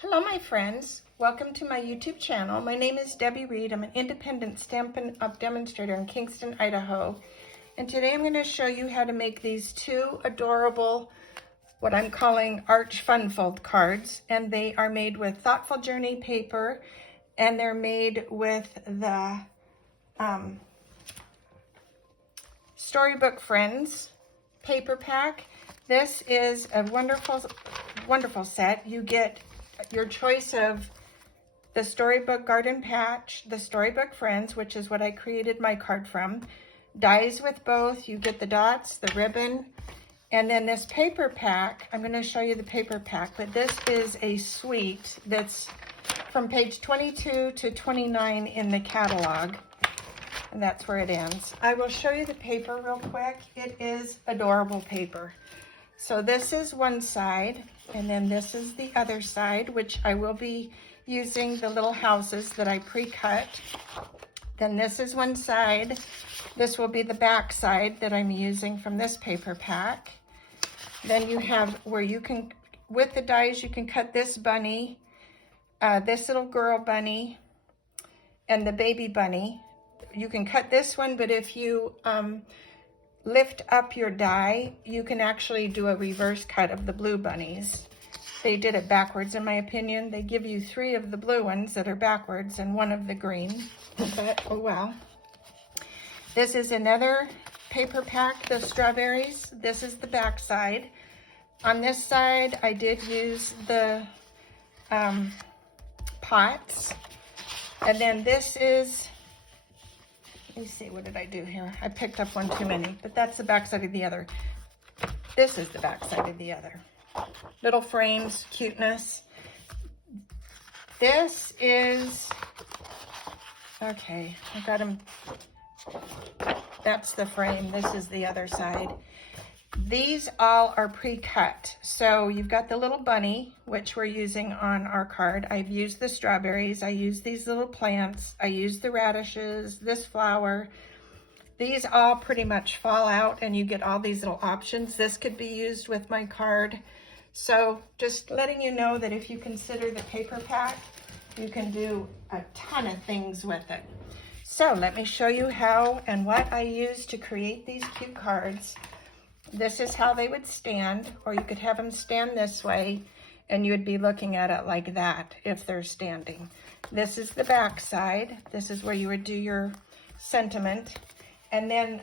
Hello my friends, welcome to my YouTube channel. My name is Debbie Reed. I'm an independent Stampin' Up! Demonstrator in Kingston, Idaho. And today I'm going to show you how to make these two adorable, what I'm calling Arch Fun Fold cards. And they are made with Thoughtful Journey paper, and they're made with the Storybook Friends paper pack. This is a wonderful, wonderful set. You get your choice of the Storybook Garden Patch, the Storybook Friends, which is what I created my card from. Dies with both. You get the dots, the ribbon, and then this paper pack. I'm going to show you the paper pack, but this is a suite that's from page 22 to 29 in the catalog, and that's where it ends. I will show you the paper real quick. It is adorable paper. So this is one side, and then this is the other side, which I will be using the little houses that I pre-cut. Then this is one side. This will be the back side that I'm using from this paper pack. Then you have where you can, with the dies, you can cut this bunny, this little girl bunny, and the baby bunny. You can cut this one, but if you lift up your die, you can actually do a reverse cut of the blue bunnies. They did it backwards, in my opinion. They give you 3 of the blue ones that are backwards and 1 of the green, but oh well. This is another paper pack, the strawberries. This is the back side. On this side, I did use the pots. And then this is, let me see, what did I do here? I picked up one too many, but that's the back side of the other. This is the back side of the other. Little frames, cuteness. This is, okay, I got them. That's the frame. This is the other side. These all are pre-cut. So you've got the little bunny, which we're using on our card. I've used the strawberries. I used these little plants. I used the radishes, this flower. These all pretty much fall out, and you get all these little options. This could be used with my card. So just letting you know that if you consider the paper pack, you can do a ton of things with it. So let me show you how and what I used to create these cute cards. This is how they would stand, or you could have them stand this way, and you would be looking at it like that if they're standing. This is the back side. This is where you would do your sentiment. And then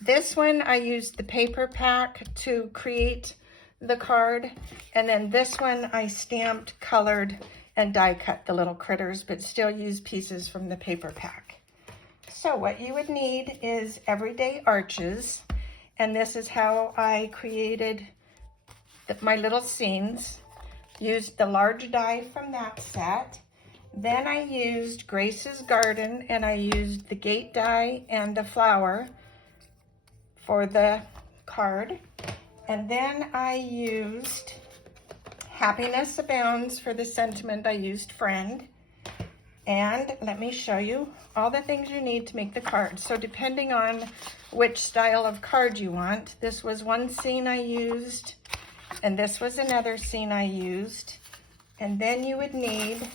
this one, I used the paper pack to create the card. And then this one, I stamped, colored, and die cut the little critters, but still use pieces from the paper pack. So what you would need is everyday arches. And this is how I created my little scenes. Used the large die from that set. Then I used Grace's Garden, and I used the gate die and the flower for the card. And then I used Happiness Abounds for the sentiment. I used Friend. And let me show you all the things you need to make the card. So depending on which style of card you want, this was one scene I used, and this was another scene I used. And then you would need,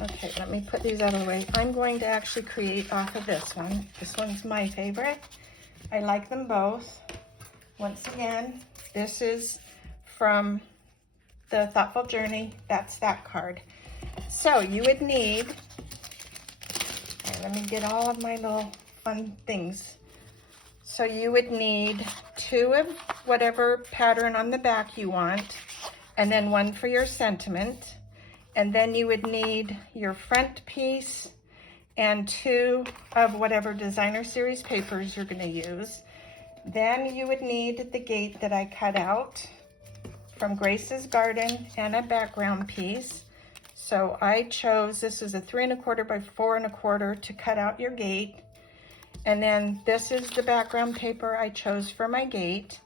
okay, let me put these out of the way. I'm going to actually create off of this one. This one's my favorite. I like them both. Once again, this is from the Thoughtful Journey. That's that card. So you would need, okay, let me get all of my little fun things. So you would need 2 of whatever pattern on the back you want, and then 1 for your sentiment. And then you would need your front piece and 2 of whatever designer series papers you're going to use. Then you would need the gate that I cut out from Grace's Garden and a background piece. So I chose, this is a 3 1/4 by 4 1/4 to cut out your gate. And then this is the background paper I chose for my gate.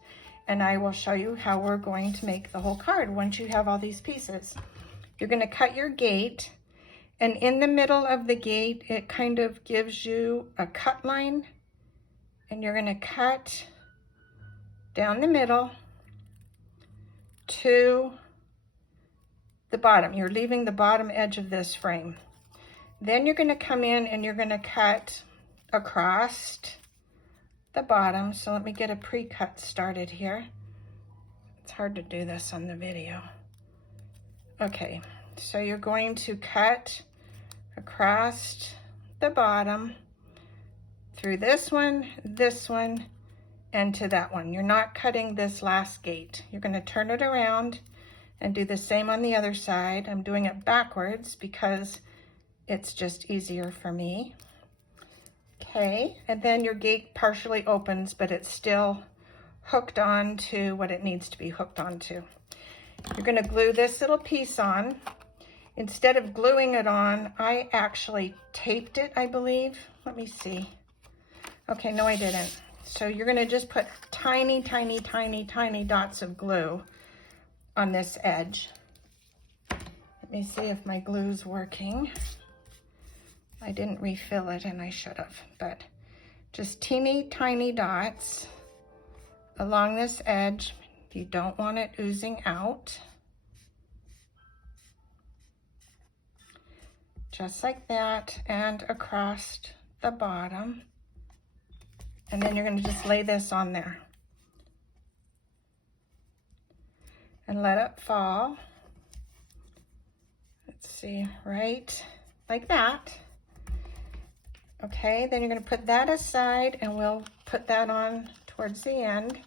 And I will show you how we're going to make the whole card once you have all these pieces. You're going to cut your gate, and in the middle of the gate, it kind of gives you a cut line, and you're going to cut down the middle 2 the bottom. You're leaving the bottom edge of this frame. Then you're going to come in and you're going to cut across the bottom. So let me get a pre-cut started here. It's hard to do this on the video. Okay, so you're going to cut across the bottom through this one, and to that one. You're not cutting this last gate. You're going to turn it around and do the same on the other side. I'm doing it backwards because it's just easier for me. Okay, and then your gate partially opens, but it's still hooked on to what it needs to be hooked onto. You're going to glue this little piece on. Instead of gluing it on, I actually taped it, I believe. Let me see. Okay, no, I didn't. So you're going to just put tiny, tiny, tiny, tiny dots of glue on this edge. Let me see if my glue's working. I didn't refill it and I should have, but just teeny tiny dots along this edge. You don't want it oozing out. Just like that, and across the bottom. And then you're going to just lay this on there and let it fall. Let's see, right like that. Okay, then you're going to put that aside and we'll put that on towards the end.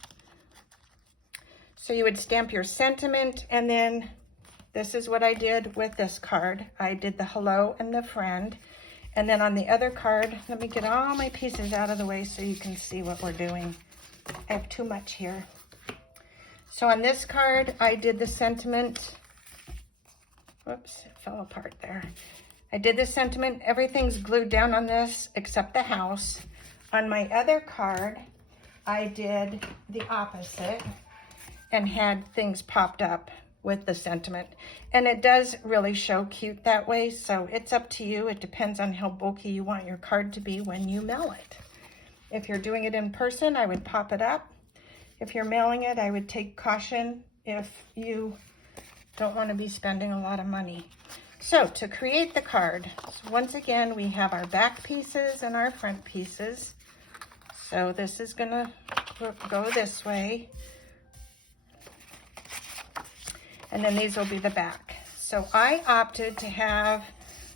So you would stamp your sentiment, and then this is what I did with this card. I did the hello and the friend. And then on the other card, let me get all my pieces out of the way so you can see what we're doing. I have too much here. So on this card, I did the sentiment. Whoops, it fell apart there. I did the sentiment. Everything's glued down on this except the house. On my other card, I did the opposite and had things popped up with the sentiment. And it does really show cute that way, so it's up to you. It depends on how bulky you want your card to be when you mail it. If you're doing it in person, I would pop it up. If you're mailing it, I would take caution if you don't want to be spending a lot of money. So to create the card, once again, we have our back pieces and our front pieces. So this is gonna go this way. And then these will be the back. So I opted to have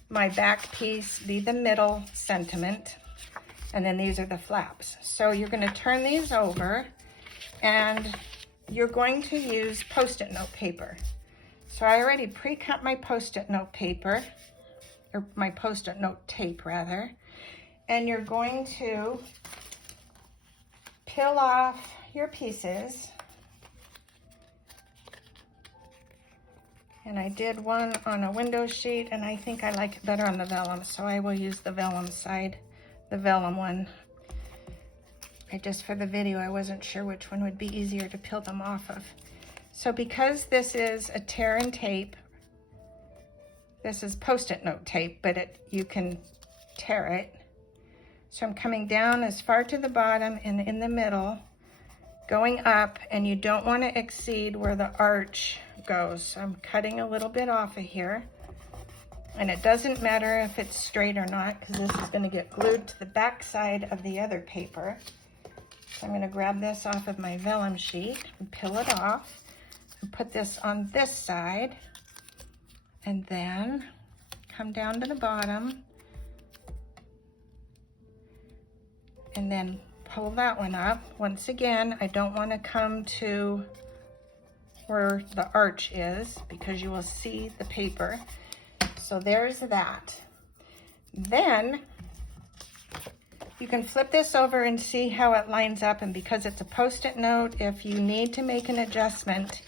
my back piece be the middle sentiment, and then these are the flaps. So you're going to turn these over, and you're going to use Post-it note paper. So I already pre-cut my Post-it note paper, or my Post-it note tape rather, and you're going to peel off your pieces. And I did one on a window sheet, and I think I like it better on the vellum, so I will use the vellum side, the vellum one. For the video, I wasn't sure which one would be easier to peel them off of. So because this is a tear and tape, this is Post-it note tape, but you can tear it. So I'm coming down as far to the bottom and in the middle, going up, and you don't want to exceed where the arch goes. So I'm cutting a little bit off of here, and it doesn't matter if it's straight or not because this is going to get glued to the back side of the other paper. So I'm going to grab this off of my vellum sheet and peel it off and put this on this side, and then come down to the bottom and then pull that one up. Once again, I don't want to come to where the arch is because you will see the paper. So there's that. Then you can flip this over and see how it lines up, and because it's a Post-it note, if you need to make an adjustment,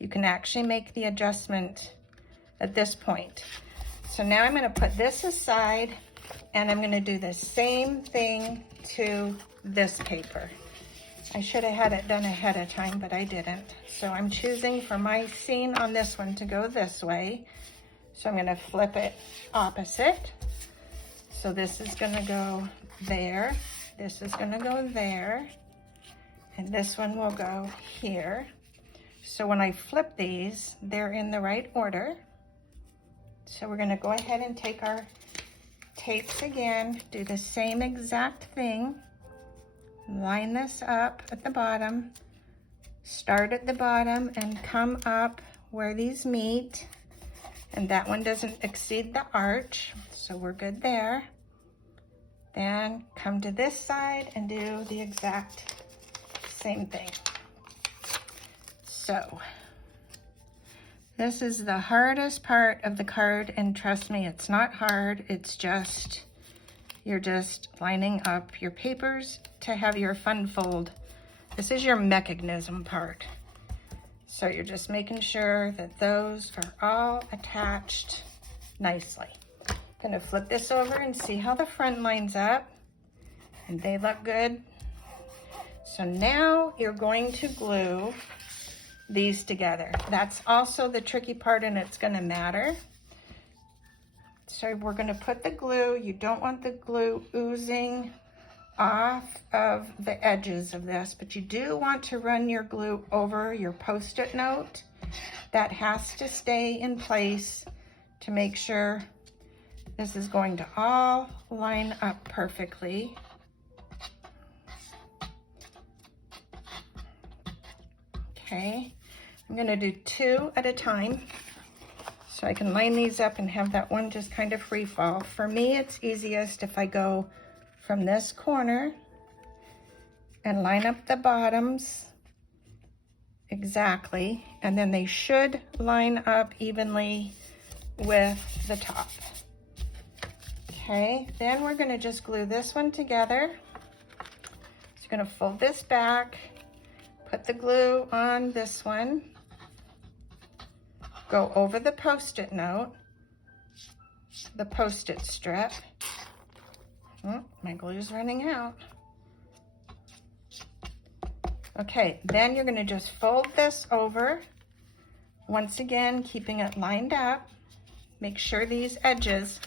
you can actually make the adjustment at this point. So now I'm going to put this aside, and I'm going to do the same thing to this paper. I should have had it done ahead of time, but I didn't. So I'm choosing for my scene on this one to go this way. So I'm going to flip it opposite. So this is going to go there. This is going to go there. And this one will go here. So when I flip these, they're in the right order. So we're gonna go ahead and take our tapes again, do the same exact thing. Line this up at the bottom, start at the bottom and come up where these meet. And that one doesn't exceed the arch, so we're good there. Then come to this side and do the exact same thing. So this is the hardest part of the card, and trust me, it's not hard. It's just, you're just lining up your papers to have your fun fold. This is your mechanism part. So you're just making sure that those are all attached nicely. Gonna flip this over and see how the front lines up, and they look good. So now you're going to glue these together. That's also the tricky part, and it's gonna matter. So we're gonna put the glue. You don't want the glue oozing off of the edges of this, but you do want to run your glue over your Post-it note. That has to stay in place to make sure this is going to all line up perfectly. Okay, I'm gonna do 2 at a time so I can line these up and have that one just kind of free fall. For me, it's easiest if I go from this corner and line up the bottoms exactly, and then they should line up evenly with the top. Okay, then we're gonna just glue this one together. So you're gonna fold this back, put the glue on this one, go over the Post-it note, the Post-it strip. Oh, my glue's running out. Okay, then you're gonna just fold this over, once again, keeping it lined up. Make sure these edges,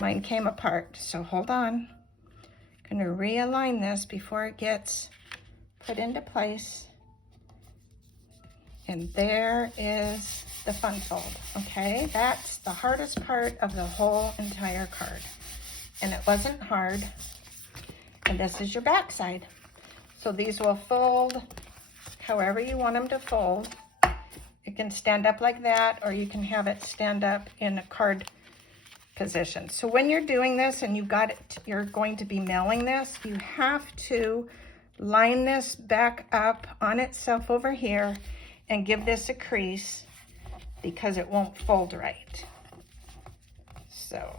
mine came apart, so hold on. Gonna realign this before it gets put into place. And there is the fun fold, okay? That's the hardest part of the whole entire card. And it wasn't hard. And this is your back side. So these will fold however you want them to fold. It can stand up like that, or you can have it stand up in a card position. So when you're doing this and you're going to be mailing this, you have to line this back up on itself over here and give this a crease because it won't fold right. So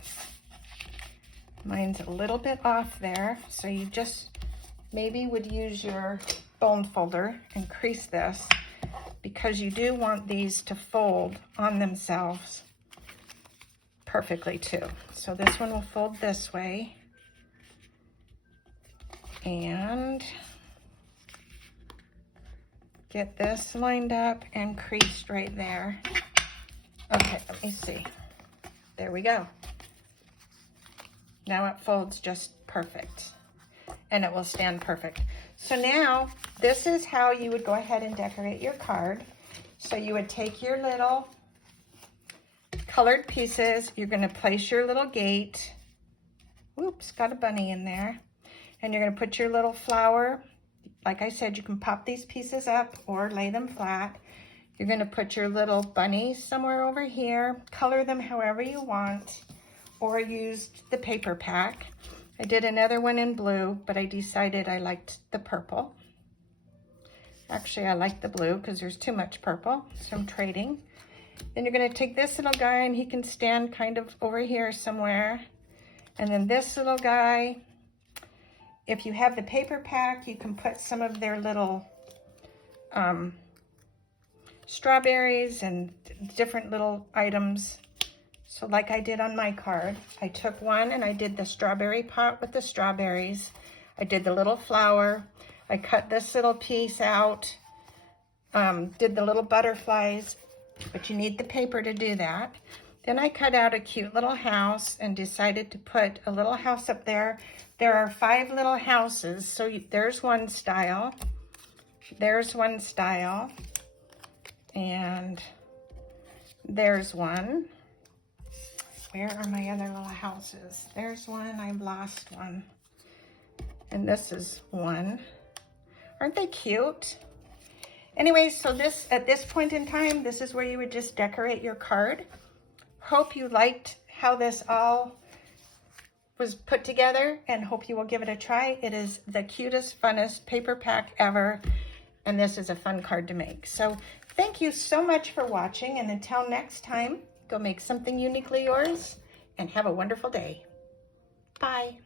mine's a little bit off there. So you just maybe would use your bone folder and crease this, because you do want these to fold on themselves perfectly too. So this one will fold this way, and get this lined up and creased right there. Okay, let me see. There we go. Now it folds just perfect, and it will stand perfect. So now this is how you would go ahead and decorate your card. So you would take your little colored pieces, you're gonna place your little gate. Whoops, got a bunny in there. And you're gonna put your little flower. Like I said, you can pop these pieces up or lay them flat. You're gonna put your little bunnies somewhere over here, color them however you want, or use the paper pack. I did another one in blue, but I decided I liked the purple. Actually, I like the blue because there's too much purple, so I'm trading. Then you're gonna take this little guy, and he can stand kind of over here somewhere. And then this little guy, if you have the paper pack, you can put some of their little strawberries and different little items. So like I did on my card, I took one and I did the strawberry pot with the strawberries. I did the little flower. I cut this little piece out, did the little butterflies, but you need the paper to do that. Then I cut out a cute little house and decided to put a little house up there. There are 5 little houses, so there's one style, there's one style, and there's one. Where are my other little houses? There's one, I've lost one. And this is one. Aren't they cute? Anyway, so at this point in time, this is where you would just decorate your card. Hope you liked how this all was put together and hope you will give it a try. It is the cutest, funnest paper pack ever. And this is a fun card to make. So thank you so much for watching. And until next time, go make something uniquely yours and have a wonderful day. Bye.